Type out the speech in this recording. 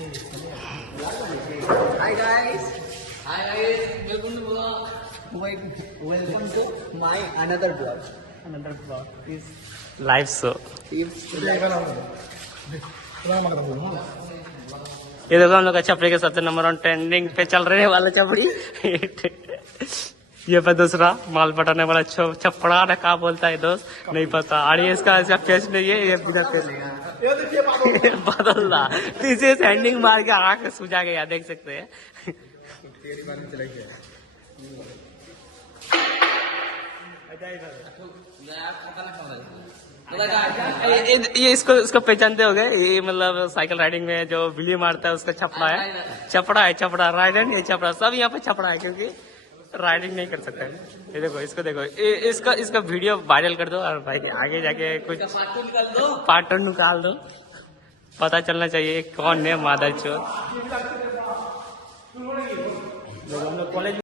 Hi guys. Hi guys. Welcome to vlog. Welcome to my another vlog. Another vlog is live show. ये ये देखो हम लोग का छपड़ी के सबसे नंबर 1 ट्रेंडिंग पे चल रहे वाला छपड़ी। ये पर दूसरा माल पटाने वाला छपड़ा ना क्या बोलता है दोस्त नहीं पता। और ये इसका ऐसा फेस नहीं है, ये बिना फेस बदल रहा इसे सैंडिंग मार के आँख सूझा गया, देख सकते हैं। ये इसको पहचानते हो गए, ये मतलब साइकिल राइडिंग में जो बिल्ली मारता है उसका छपड़ा है। छपड़ा राइडर नहीं, छपड़ा सब यहाँ पे छपड़ा है, क्योंकि राइडिंग नहीं कर सकते। ये देखो, इसको देखो, इसका वीडियो वायरल कर दो और भाई आगे जाके कुछ पार्ट 2 निकाल दो, पता चलना चाहिए कौन है मादर चोर। हम लोग कॉलेज